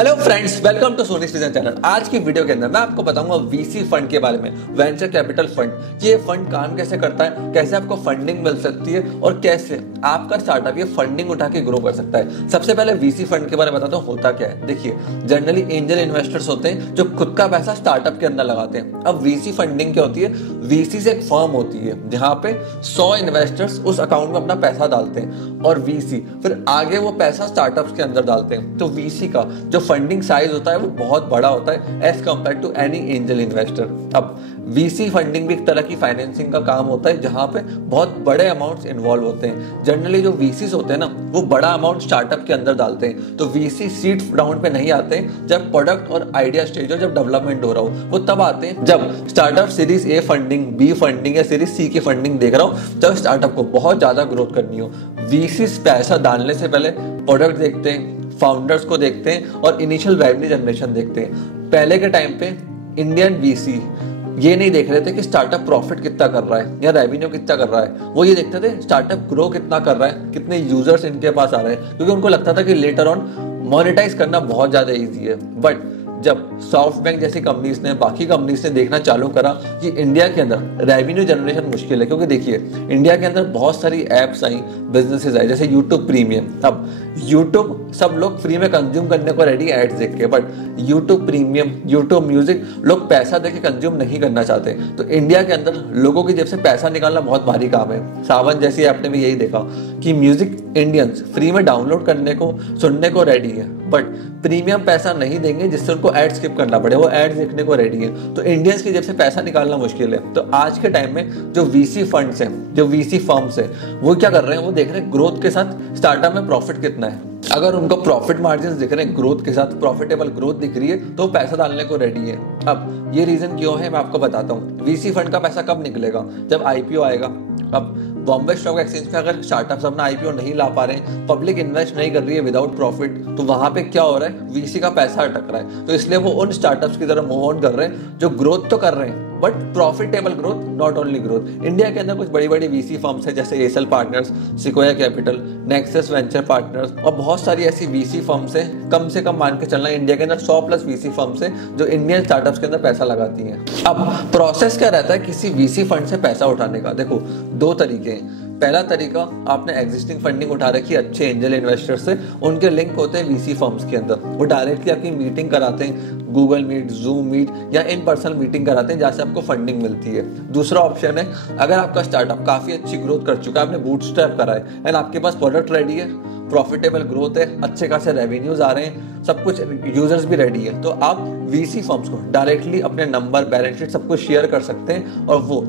Hello friends, welcome to Soni's vision channel. आज की video के अंदर मैं आपको बताऊंगा वीसी फंड के बारे में, वेंचर कैपिटल फंड। ये फंड काम कैसे करता है, कैसे आपको फंडिंग मिल सकती है और कैसे आपका स्टार्टअप ये फंडिंग उठा के ग्रो कर सकता है। सबसे पहले वीसी फंड के बारे में बताता हूँ होता क्या है। देखिए, जनरली एंजल इन्वेस्टर्स होते हैं जो खुद का पैसा स्टार्टअप के अंदर लगाते हैं। अब वीसी फंडिंग क्या होती है? वीसी से एक फर्म होती है जहां पे 100 इन्वेस्टर्स उस अकाउंट में अपना पैसा डालते हैं और वीसी फिर आगे वो पैसा स्टार्टअप्स के अंदर डालते हैं। तो वीसी का जो फंडिंग साइज होता है वो बहुत बड़ा होता है as compare to any angel investor. अब वीसी फंडिंग भी एक तरह की फाइनेंसिंग का काम होता है जहां पे बहुत बड़े अमाउंट्स इन्वॉल्व होते हैं। जनरली जो वीसीस होते हैं ना, वो बड़ा अमाउंट स्टार्टअप के अंदर डालते हैं। तो वीसी सीड राउंड पे नहीं आते जब प्रोडक्ट और आइडिया स्टेज हो, जब डेवलपमेंट हो रहा हो। वो तब आते हैं जब startup series A funding, B funding या सीरीज सी की फंडिंग देख रहा हो, जब स्टार्टअप को बहुत ज्यादा ग्रोथ करनी हो। वीसी पैसा डालने से पहले प्रोडक्ट देखते हैं, फाउंडर्स को देखते हैं और इनिशियल रेवेन्यू जनरेशन देखते हैं। पहले के टाइम पे इंडियन वीसी ये नहीं देख रहे थे कि स्टार्टअप प्रॉफिट कितना कर रहा है या रेवेन्यू कितना कर रहा है। वो ये देखते थे स्टार्टअप ग्रो कितना कर रहा है, कितने यूजर्स इनके पास आ रहे हैं, क्योंकि उनको लगता था कि लेटर ऑन मोनेटाइज करना बहुत ज्यादा इजी है। बट जब सॉफ्ट बैंक जैसी कंपनीज ने, बाकी कंपनीज ने देखना चालू करा कि इंडिया के अंदर रेवेन्यू जनरेशन मुश्किल है, क्योंकि देखिए इंडिया के अंदर बहुत सारी एप्स आई, बिजनेसेस आई, जैसे यूट्यूब प्रीमियम। अब यूट्यूब सब लोग फ्री में कंज्यूम करने को रेडी एड्स देख के, but YouTube premium, YouTube music लोग पैसा देके कंज्यूम नहीं करना चाहते। तो इंडिया के अंदर लोगों की जेब से पैसा निकालना बहुत भारी काम है। सावन जैसी ऐप ने भी यही देखा कि म्यूजिक इंडियंस फ्री में डाउनलोड करने को, सुनने को रेडी है, बट प्रीमियम पैसा नहीं देंगे जिससे उनको एड स्किप करना पड़े, वो एड देखने को रेडी है। तो इंडियंस की जेब से पैसा निकालना मुश्किल है। तो आज के टाइम में जो वीसी फंड्स हैं, जो वीसी फर्म्स हैं, वो क्या कर रहे हैं? वो देख रहे हैं ग्रोथ के साथ स्टार्टअप में प्रॉफिट कितना है। अगर उनको प्रॉफिट मार्जिन दिख रहे हैं, ग्रोथ के साथ प्रॉफिटेबल ग्रोथ दिख रही है, तो पैसा डालने को रेडी है। अब ये रीजन क्यों है मैं आपको बताता हूँ। वीसी फंड का पैसा कब निकलेगा? जब आईपीओ आएगा। अब बॉम्बे स्टॉक एक्सचेंज पे अगर स्टार्टअप्स अपना आईपीओ नहीं ला पा रहे हैं, पब्लिक इन्वेस्ट नहीं कर रही है विदाउट प्रॉफिट, तो वहां पे क्या हो रहा है? वीसी का पैसा अटक रहा है। तो इसलिए वो उन स्टार्टअप्स की तरफ मूव ऑन कर रहे हैं जो ग्रोथ तो कर रहे हैं but profitable growth, not only growth. India के अंदर कुछ बड़ी बड़ी वीसी फर्म्स है जैसे Accel partners, Sequoia capital, Nexus venture partners और बहुत सारी ऐसी वीसी फर्म्स है। कम से कम मान के चलना इंडिया के अंदर 100+ वीसी फर्म्स है जो इंडियन स्टार्टअप्स के अंदर पैसा लगाती हैं। अब प्रोसेस क्या रहता है किसी वीसी फंड से पैसा उठाने का? देखो, दो तरीके हैं। पहला तरीका, आपने एग्जिस्टिंग फंडिंग उठा रखी है अच्छे एंजल इन्वेस्टर्स से, उनके लिंक होते हैं वीसी फर्म्स के अंदर। वो डायरेक्टली आपकी मीटिंग कराते हैं, गूगल मीट, जूम मीट या इन पर्सन मीटिंग कराते हैं जहाँ से आपको फंडिंग मिलती है। दूसरा ऑप्शन है, अगर आपका स्टार्टअप काफी अच्छी ग्रोथ कर चुका है, आपने बूटस्ट्रैप करा है एंड आपके पास प्रोडक्ट रेडी है, प्रॉफिटेबल ग्रोथ है, अच्छे खासे रेवेन्यूज आ रहे हैं, सब कुछ यूजर्स भी रेडी है, तो आप वीसी फर्म्स को डायरेक्टली अपने नंबर, बैलेंस शीट सब कुछ शेयर कर सकते हैं और वो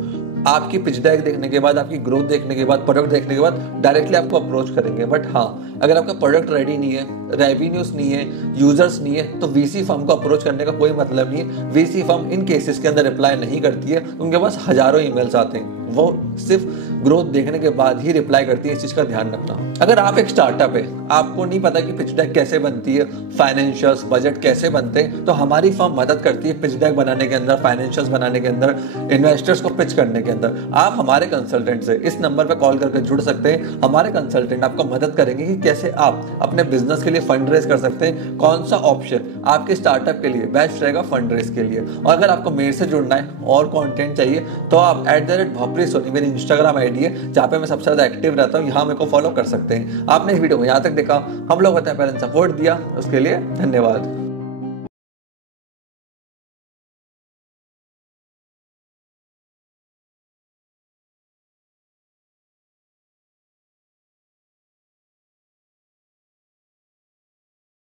आपकी पिच डेक देखने के बाद, आपकी ग्रोथ देखने के बाद, प्रोडक्ट देखने के बाद डायरेक्टली आपको अप्रोच करेंगे। बट हाँ, अगर आपका प्रोडक्ट रेडी नहीं है, रेवेन्यूज नहीं है, यूजर्स नहीं है, तो वीसी फर्म को अप्रोच करने का कोई मतलब नहीं है। वीसी फर्म इन केसेस के अंदर रिप्लाई नहीं करती है, उनके पास हजारों ईमेल्स आते हैं, वो सिर्फ ग्रोथ देखने के बाद ही रिप्लाई करती है। इस चीज का ध्यान रखना। अगर आप एक स्टार्टअप है, आपको नहीं पता कि पिच डेक कैसे बनती है, फाइनेंशियल्स, बजट कैसे बनते हैं, तो हमारी फर्म मदद करती है पिच डेक बनाने के अंदर, फाइनेंशियल्स बनाने के अंदर, इन्वेस्टर्स को पिच करने के अंदर। आप हमारे कंसल्टेंट से इस नंबर पर कॉल करके जुड़ सकते हैं। हमारे कंसल्टेंट आपको मदद करेंगे कि कैसे आप अपने बिजनेस के लिए फंड रेज कर सकते हैं, कौन सा ऑप्शन आपके स्टार्टअप के लिए बेस्ट रहेगा फंड रेज के लिए। और अगर आपको मेरे से जुड़ना है और कंटेंट चाहिए तो आप @भोपरी सोनी मेरी इंस्टाग्राम आईडी है जहाँ पे मैं सबसे ज्यादा एक्टिव रहता हूँ, यहाँ मेरे को फॉलो कर सकते हैं। आपने इस वीडियो को यहाँ तक देखा, हम लोग होते हैं पहले सपोर्ट दिया, उसके लिए धन्यवाद।